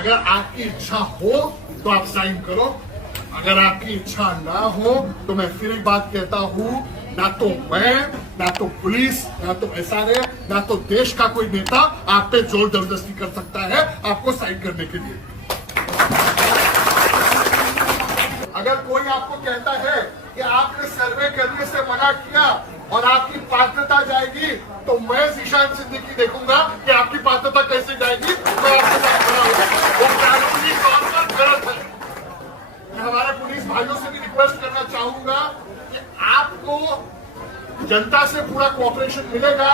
अगर आपकी इच्छा हो तो आप साइन करो, अगर आपकी इच्छा ना हो तो मैं फिर एक बात कहता हूं, ना तो मैं, ना तो पुलिस, ना तो एसआरए, ना तो देश का कोई नेता आप पे जोर जबरदस्ती कर सकता है आपको साइन करने के लिए। अगर कोई आपको कहता है कि आपने सर्वे करने से मना किया और आपकी पात्रता जाएगी, तो मैं ज़ीशान सिद्दीकी देखूंगा कि आपकी पात्रता कैसे जाएगी। मैं आपके साथ खड़ा हूं, वो कानूनी तौर पर गलत है। मैं हमारे पुलिस भाइयों से भी रिक्वेस्ट करना चाहूंगा कि आपको जनता से पूरा कोऑपरेशन मिलेगा।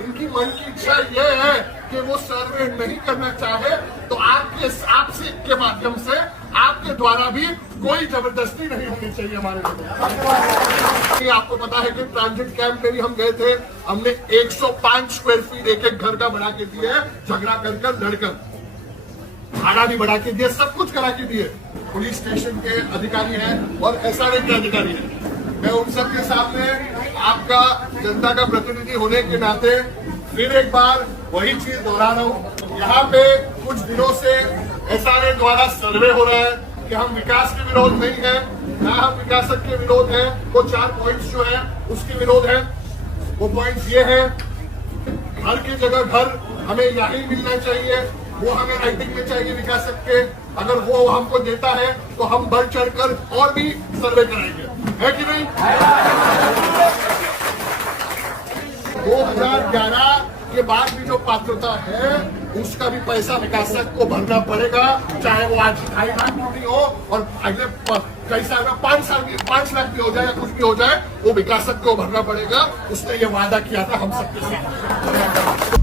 इनकी मन की इच्छा यह है कि वो सर्वे नहीं करना चाहे, तो आपसे के माध्यम से आपके द्वारा भी कोई जबरदस्ती नहीं होनी चाहिए हमारे लोगों। आपको पता है कि ट्रांजिट कैंप में भी हम गए थे, हमने 105 स्क्वायर फीट एक एक घर का बना के दिए, झगड़ा कर लड़कर भाड़ा भी बढ़ा के दिए, सब कुछ करा के दिए। पुलिस स्टेशन के अधिकारी हैं और एसआरए के अधिकारी हैं। मैं उन सब के सामने आपका जनता का प्रतिनिधि होने के नाते फिर एक बार वही चीज दोहरा रहा हूँ। यहाँ पे कुछ दिनों से एसआरए द्वारा सर्वे हो रहा है कि हम विकास के विरोध नहीं है, ना हम विकासक के विरोध है। वो 4 पॉइंट्स जो है उसके विरोध है। वो पॉइंट्स ये है, घर की जगह घर हमें यही मिलना चाहिए, वो हमें राइटिंग में चाहिए विकासक के। अगर वो हमको देता है तो हम बढ़ चढ़कर और भी सर्वे कराएंगे, है कि नहीं? 2011 के बाद भी जो पात्रता है उसका भी पैसा विकासक को भरना पड़ेगा, चाहे वो आज 2.5 लाख भी हो और अगले कई साल में 5 लाख भी हो जाए या कुछ भी हो जाए, वो विकासक को भरना पड़ेगा। उसने ये वादा किया था हम सबके साथ।